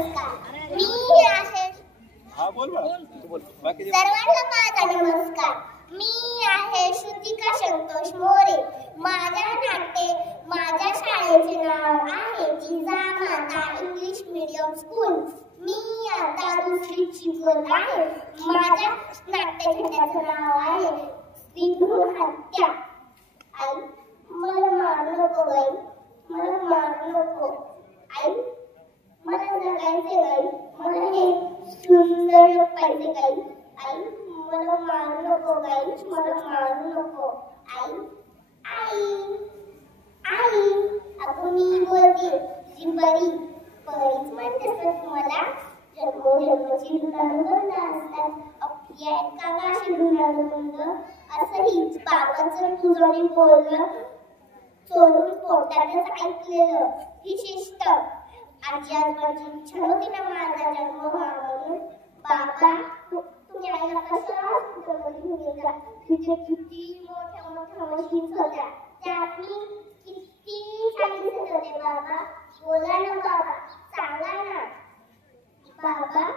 नमस्कार. मी आहे सर्वांना माझा नमस्कार. मी आहे श्रुतिका संतोष मोरे. माझ्या शाळेचे नाव आहे जिजामाता इंग्लिश मीडियम स्कूल. मी आता दुसरीत शिकवत आहे. माझ्या नाट्यगीताचं नाव आहे सिंधूर हत्या. आई मला मारू नको गाई, मला मारू नको. आई मला जगायचे गाई, मला हे सुंदर जपायचे गाई. आई मला मारू नको गाई, मला मारू नको. आई आई आई अगं मी बोलते तुझी परी परीच म्हणतेस का तुम्हाला? जन्मोजन्मची ऋणानुबंध असतात. आपल्या एका गाशी ऋणानुबंध असं हीच बाबाचं तुझं बोलणं चोरून पोटातच ऐकलेलं. ही शिष्ट आजी आजोबांची इच्छा होती ना माझा जन्म व्हावा. बाबा तुम्ही आईला कशा हॉस्पिटलमध्ये घेऊन गेला? तिथे किती मोठ्या मोठ्या मशीन्स होत्या, त्यात मी किती छान दिसत होते. बाबा बोला ना बाबा, सांगा ना. बाबा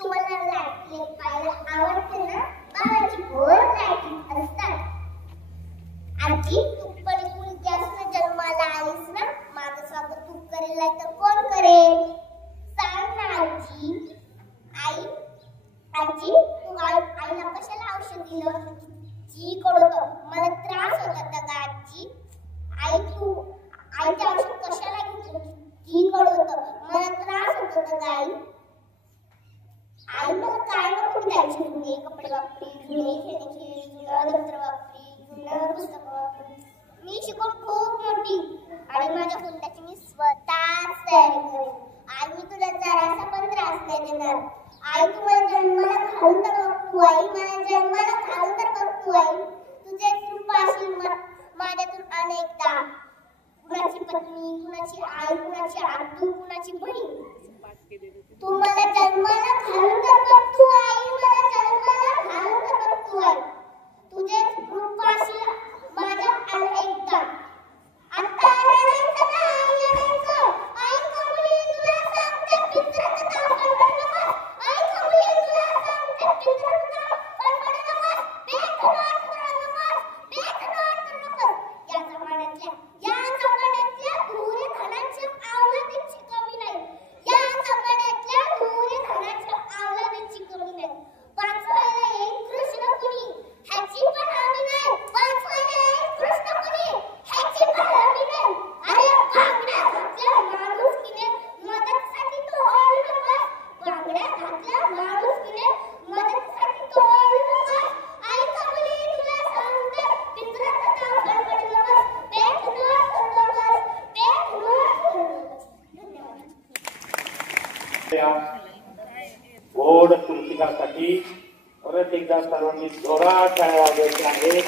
तुम्हाला लाईट पाहायला आवडते ना? बाबाची भोर लाईट असतात. आजी तू पण मुलगी असं जन्माला आलीस ना, माझं स्वागत तू करेल नाही तर कोण करेल? सांग ना आजी. आई आजी तू आईला कशाला औषध दिलं? जी कडवतो मला त्रास होता का आजी? आई तू आईचे औषध कशाला घेतलं? जी कडवतो मला त्रास होतो का आई? आई मला काय नको द्यायची? जुने कपडे वापरी, जुने खेळणी, जुनं दप्तर वापरी, जुनं पुस्तक वापरी. मी शिकून खूप मोठी आणि माझ्या कुंडाची मी स्वतःच तयारी करेन. आई मी तुला जरासा पण त्रास नाही देणार. आई तू मला जन्माला घालून तर बघ तू. आई मला जन्माला घालून तर बघ तू. आई तुझे रूप असेल माझ्यातून अनेकदा. कुणाची पत्नी, कुणाची आई, कुणाची आतू, कुणाची बहीण. तू मला जन्माला घालून तर बघ तू. आई मला जन्माला घालून तर बघ तू. आई तुझे रूप असेल माझ्या अनेकदा. आता आणायचं ना आई आणायचं. आई कमली तुला सांगते पित्राचं काम करणार नकोस. आई कमली तुला सांगते पित्राचं काम करणार नकोस. बेखनाट करू नकोस, बेखनाट करू नकोस. या जमान्यातल्या धुरे धनाच्या अवलादीची कमी नाही. या जमान्यातल्या धुरे धनाच्या अवलादीची कमी नाही. वाचवायला येईल कृष्ण कुणी ह्याची पण हमी नाही. वाचवायला येईल कृष्ण कुणी ह्याची पण हमी नाही. अरे बांगड्या घातल्या माणुसकीने मदतीसाठी तू ओरडू नकोस. बांगड्या घातल्या माणुसकीने मदतीसाठी तू ओरडू नकोस. आई कमली तुला सांगते पित्राचं काम गडबड नकोस. बेखनाट करू नकोस, बेखनाट करू नकोस. धन्यवाद. गोड कृतिकासाठी परत एकदा सर्वांनी जोरात टाळ्या वाजवायच्या आहेत.